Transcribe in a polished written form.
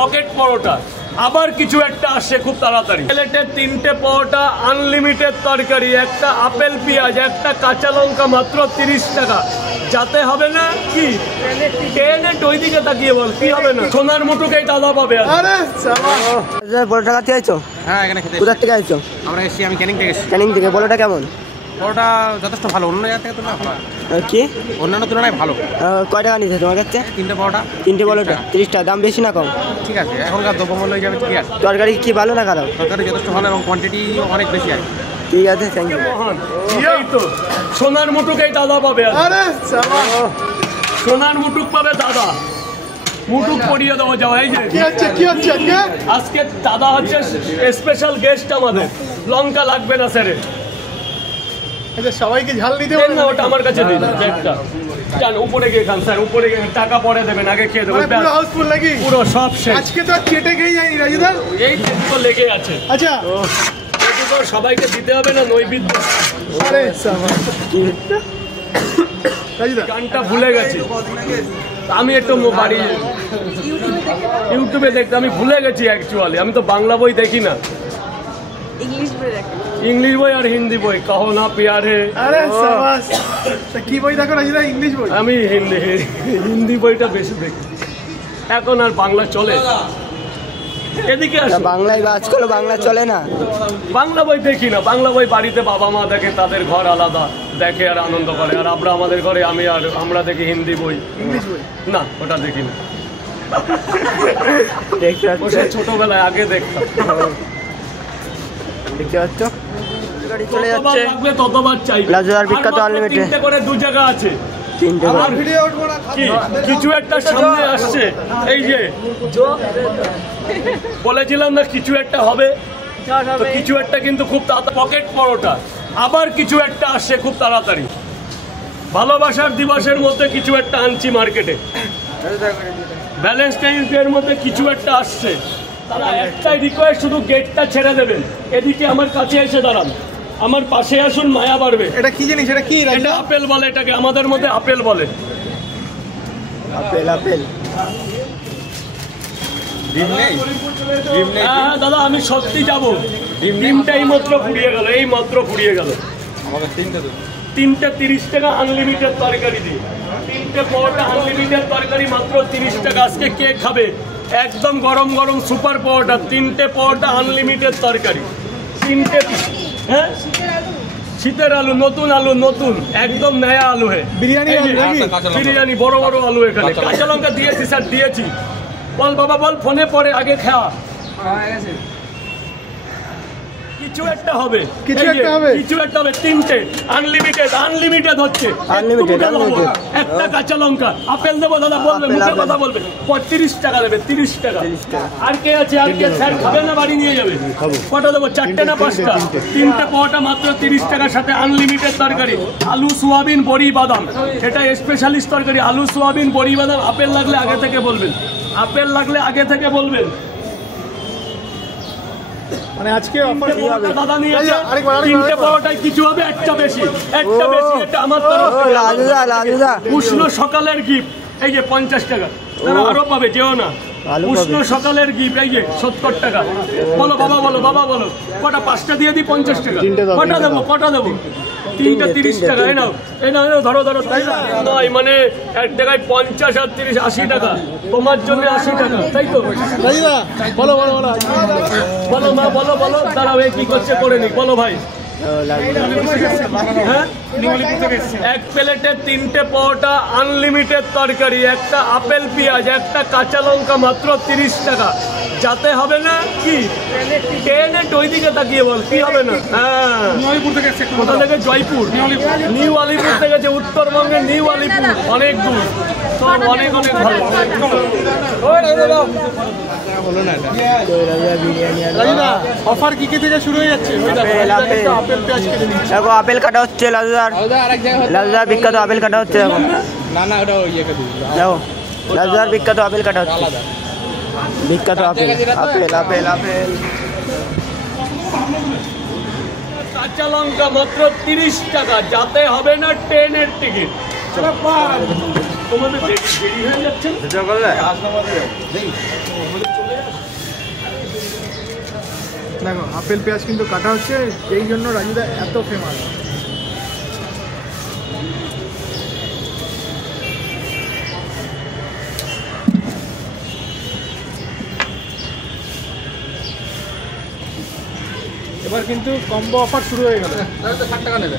Pocket পরোটা, আবার কিছু একটা আসছে খুব তাড়াতাড়ি। প্লেটে 3টে পরোটা, আনলিমিটেড তরকারি, একটা আপেল পেঁয়াজ, একটা কাঁচা লঙ্কা, মাত্র 30 টাকা। যাতে হবে না কি ট্রেনে ওই দিকে তাকিয়ে বল কি হবে না, সোনার মুঠোকেই দাদা পাবে। পরোটা খাতে আইছো? হ্যাঁ, এখানে খেতে। কোথা থেকে আইছো? আমরা এসেছি, আমি ক্যানিং থেকে এসেছি। ক্যানিং থেকে। পরোটা কেমন? পরোটা যথেষ্ট ভালো, অন্য জায়গা থেকে তুলনায় ভালো। কি অন্যান্য তুলনায় ভালো। কয় টাকা নিচ্ছে তোমার কাছে? 3টে পরোটা। 3টে পরোটা 30 টাকা। দাম বেশি না কম? ঠিক আছে, এখনকার দ্রব্যমূল্য হিসাবে ঠিক আছে। তরকারি কি ভালো না খারাপ? তরকারি যথেষ্ট ভালো এবং কোয়ান্টিটি অনেক বেশি আছে। ঠিক আছে, থ্যাংক ইউ। এই তো সোনার মুঠোকেই দাদা পাবে। সোনার মুঠুক পাবে দাদা, মুঠুক পরিয়ে দেওয়া যাওয়া। এই যে আজকে দাদা হচ্ছে স্পেশাল গেস্ট আমাদের। লঙ্কা লাগবে না স্যার, সবাইকে ঝাল দিতে না ওটা আমার কাছে দিন একটা। জান উপরে গিয়ে খান স্যার, উপরে গিয়ে টাকা পরে দেবেন, আগে খেয়ে দেবেন। পুরো হাউসফুল নাকি? পুরো সব শেষ। আজকে তো কেটে গিয়ে যায়নি রাজুদা, এই তো লেগে আছে। আচ্ছা এটুকু সবাইকে দিতে হবে না নৈবেদ্য। আরে রাজুদা গানটা ভুলে গেছি আমি, একটু বাড়ি ইউটিউবে দেখতে আমি ভুলে গেছি অ্যাকচুয়ালি। আমি তো বাংলা বই দেখি না, ইংলিশ বই আর হিন্দি বই। কহো না প্যারে। আরে সাবাস, কি বই দেখো রাজুদা? ইংলিশ বই? আমি হিন্দি বইটা বেশি দেখি এখন, আর বাংলা চলে। এদিকে আসো। বাংলায় আজকাল বাংলা চলে না, বাংলা বই দেখি না। বাংলা বই বাড়িতে বাবা মা দেখে, তাদের ঘর আলাদা, দেখে আর আনন্দ করে। আর আমরা আমাদের ঘরে আমরা দেখি হিন্দি বই, ইংলিশ বই না ওটা দেখি না। দেখতে পাচ্ছ? ছোটবেলায় আগে দেখতাম। দেখতে পাচ্ছ গাড়ি চলে যাচ্ছে। লাগবে ততবার চাই। লাজুদার বিখ্যাত আনলিমিটেড 3টে করে 2 জায়গা আছে। 3টে আমার ভিডিও কিছু একটা সামনে আসছে। এই যে বলেছিলাম না কিছু একটা হবে, তো কিছু একটা কিন্তু খুব তাড়াতাড়ি। পকেট পরোটা, আবার কিছু একটা আসছে খুব তাড়াতাড়ি। ভালোবাসার দিবসের মধ্যে কিছু একটা আনছি মার্কেটে, ভ্যালেন্টাইন্স ডে এর মধ্যে কিছু একটা আসছে। তারা একটাই রিকোয়েস্ট, শুধু গেটটা ছেড়ে দেবেন। এদিকে আমার কাছে এসে দাঁড়ান, আমার পাশে আসুন, মায়া বাড়বে। এটা কি জিনিস? এটা কি? এটা আপেল বলে এটাকে, আমাদের মধ্যে আপেল বলে। আপেল আপেল হ্যাঁ দাদা, আমি সত্যি যাবো। ডিমটাই মাত্র ফুরিয়ে গেল, এই মাত্র ফুরিয়ে গেল। 3টে 30 টাকা আনলিমিটেড তরকারি দিয়ে, 3টে পরোটা আনলিমিটেড তরকারি মাত্র 30 টাকা। আজকে কে খাবে? একদম গরম গরম সুপার পরোটা, 3টে পরোটা আনলিমিটেড তরকারি, 3টে। হ্যাঁ, শীতের আলু, নতুন আলু, নতুন একদম নয়া আলু। হ্যাঁ, বিরিয়ানি বড় বড় আলু। এখানে কাঁচা লঙ্কা দিয়েছি স্যার, দিয়েছি। বল বাবা বল, ফোনে পরে আগে খাওয়া। কিছু একটা হবে, কিছু একটা হবে, কিছু একটা হবে। 3টে আনলিমিটেড হচ্ছে। একটা কাঁচা লঙ্কা, আপেল দেবো দাদা, বলবে মুখে কথা বলবে। 30 টাকা দেবে, 30 টাকা। আর কে আছে? আর কে? স্যার খাবে না বাড়ি নিয়ে যাবে? কটা দেবো? 4টে না 5টা? 3টে পরোটা মাত্র 30 টাকার সাথে আনলিমিটেড তরকারি। আলু সোয়াবিন বড়ি বাদাম, এটা স্পেশালিস্ট তরকারি। আলু সোয়াবিন বড়ি বাদাম। আপেল লাগলে আগে থেকে বলবেন, আপেল লাগলে আগে থেকে বলবেন। মানে আজকে অফার কি হবে দাদা নিয়েছে? 3টে পরোটায় কিছু হবে, একটা বেশি, একটা বেশি। এটা আমার তরফ থেকে লাজুদা উষ্ণ সকালের গিফট। এই যে 50 টাকা। তারা আরো পাবে, যেও না। উষ্ণ সকালের গিফট, এই যে 70 টাকা। বলো বাবা, বলো বাবা, বলো কটা? 5টা দিয়ে দিই 50 টাকা। কটা দেবো? কটা দেবো? 3টে 30 টাকা। এই নাও, এই নাও, ধরো ধরো। তাই না? নয় মানে এক জায়গায় 50 আর 30 80 টাকা। তোমার জন্য 80 টাকা, তাই তো? রাজুদা বলো বলো বলো বলো মা, বলো বলো। দাঁড়াও, কি করছে করে নি, বলো ভাই। হ্যাঁ, এক প্লেটে 3টে পরোটা, আনলিমিটেড তরকারি, একটা আপেল পেঁয়াজ, একটা কাঁচা লঙ্কা, মাত্র 30 টাকা। যাতে হবে না কি ট্রেনে ওই দিকে তাকিয়ে বল কি হবে না। হ্যাঁ, কোথা থেকে? জয়পুর, নিউ আলিপুর থেকে, যে উত্তরবঙ্গের নিউ আলিপুর, অনেক দূর। সব অনেক অনেক ভালো। অফার কি থেকে শুরু হয়ে যাচ্ছে? দেখো আপেল কাটা হচ্ছে লাজুদার বিখ্যাত আপেল কাটা হচ্ছে। দেখো দেখো লাজুদার বিখ্যাত আপেল কাটা হচ্ছে। বিখ্যাত আপেল আপেল আপেল আপেল। কাঁচা লঙ্কা মাত্র 30 টাকা। যাতে হবে না ট্রেনের টিকিট। তোমাদের দেরি হয়ে যাচ্ছে। দেখো আপেল পেঁয়াজ কিন্তু কাটা হচ্ছে, এই জন্য রাজুদা এত ফেমাস। এবার কিন্তু কম্বো অফার শুরু হয়ে গেল। 60 টাকা নেবে।